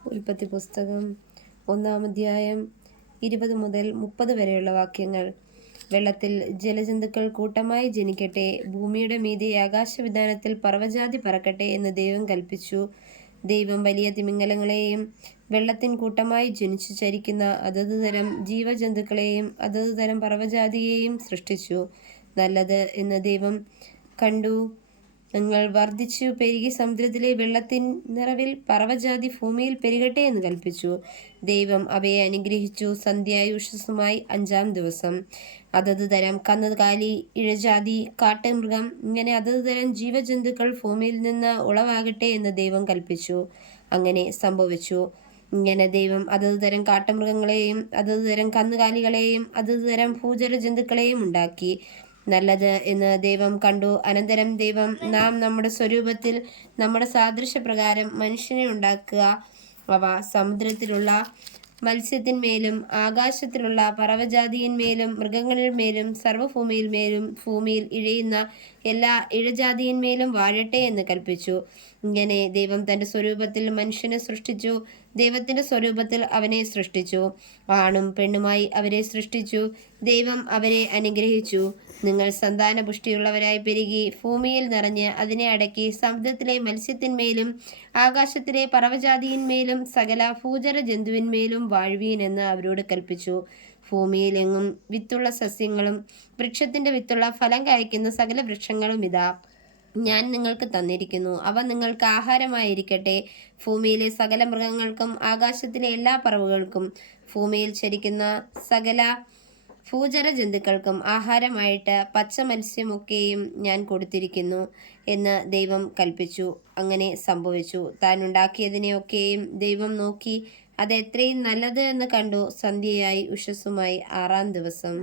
ഉൽപ്പത്തി പുസ്തകം 1-ാം അധ്യായം 20 മുതൽ 30 വരെയുള്ള വാക്യങ്ങൾ. വെള്ളത്തിൽ ജലജന്തുക്കൾ കൂട്ടമായി ജനിക്കട്ടെ, ഭൂമിയുടെ മീതെ ആകാശവിതാനത്തിൽ പർവ്വജാതി പറക്കട്ടെ എന്ന് ദൈവം കൽപ്പിച്ചു. ദൈവം വലിയ തിമിംഗലങ്ങളെയും വെള്ളത്തിൻ കൂട്ടമായി ജനിച്ചു ചരിക്കുന്ന അതത് തരം ജീവജന്തുക്കളെയും അതത് തരം പർവ്വജാതിയെയും സൃഷ്ടിച്ചു. നല്ലത് എന്ന് ദൈവം കണ്ടു. നിങ്ങൾ വർദ്ധിച്ചു പെരുകി സമുദ്രത്തിലെ വെള്ളത്തിൻ നിറവിൽ പർവ്വജാതി ഭൂമിയിൽ പെരുകട്ടെ എന്ന് കൽപ്പിച്ചു. ദൈവം അവയെ അനുഗ്രഹിച്ചു. സന്ധ്യയായി ഉഷസ്സുമായി 5-ാം ദിവസം അതത് തരം കന്നുകാലി, ഇഴജാതി, കാട്ടുമൃഗം, ഇങ്ങനെ അതത് തരം ജീവജന്തുക്കൾ ഭൂമിയിൽ നിന്ന് ഉളവാകട്ടെ എന്ന് ദൈവം കൽപ്പിച്ചു. അങ്ങനെ സംഭവിച്ചു. ഇങ്ങനെ ദൈവം അതത് തരം കാട്ടുമൃഗങ്ങളെയും അതത് തരം കന്നുകാലികളെയും അതത് തരം ഭൂചര ജന്തുക്കളെയും ഉണ്ടാക്കി. നല്ലത് എന്ന് ദൈവം കണ്ടു. അനന്തരം ദൈവം, നാം നമ്മുടെ സ്വരൂപത്തിൽ നമ്മുടെ സാദൃശ്യപ്രകാരം മനുഷ്യനെ ഉണ്ടാക്കുക. അവ സമുദ്രത്തിലുള്ള മത്സ്യത്തിന്മേലും ആകാശത്തിലുള്ള പറവജാതിയിന്മേലും മൃഗങ്ങളിന്മേലും സർവ്വഭൂമിയിന്മേലും ഭൂമിയിൽ ഇഴയുന്ന എല്ലാ ഇഴജാതിയിന്മേലും വാഴട്ടെ എന്ന് കൽപ്പിച്ചു. ഇങ്ങനെ ദൈവം തൻ്റെ സ്വരൂപത്തിൽ മനുഷ്യനെ സൃഷ്ടിച്ചു. ദൈവത്തിൻ്റെ സ്വരൂപത്തിൽ അവനെ സൃഷ്ടിച്ചു, ആണും പെണ്ണുമായി അവരെ സൃഷ്ടിച്ചു. ദൈവം അവരെ അനുഗ്രഹിച്ചു. നിങ്ങൾ സന്താനപുഷ്ടിയുള്ളവരായി പെരുകി ഭൂമിയിൽ നിറഞ്ഞ് അതിനെ അടക്കി സമുദ്രത്തിലെ മത്സ്യത്തിന്മേലും ആകാശത്തിലെ പറവജാതിയിന്മേലും സകല ഭൂചര ജന്തുവിന്മേലും വാഴുവീൻ എന്ന് അവരോട് കൽപ്പിച്ചു. ഭൂമിയിലെങ്ങും വിത്തുള്ള സസ്യങ്ങളും വൃക്ഷത്തിൻ്റെ വിത്തുള്ള ഫലം കായ്ക്കുന്ന സകല വൃക്ഷങ്ങളും ഇതാ ഞാൻ നിങ്ങൾക്ക് തന്നിരിക്കുന്നു. അവ നിങ്ങൾക്ക് ആഹാരമായിരിക്കട്ടെ. ഭൂമിയിലെ സകല മൃഗങ്ങൾക്കും ആകാശത്തിലെ എല്ലാ പറവുകൾക്കും ഭൂമിയിൽ ചരിക്കുന്ന സകല ഭൂചര ജന്തുക്കൾക്കും ആഹാരമായിട്ട് പച്ച മത്സ്യമൊക്കെയും ഞാൻ കൊടുത്തിരിക്കുന്നു എന്ന് ദൈവം കൽപ്പിച്ചു. അങ്ങനെ സംഭവിച്ചു. താൻ ഉണ്ടാക്കിയതിനെയൊക്കെയും ദൈവം നോക്കി, അത് എത്രയും നല്ലത് എന്ന് കണ്ടു. സന്ധ്യയായി ഉഷസ്സുമായി 6-ാം ദിവസം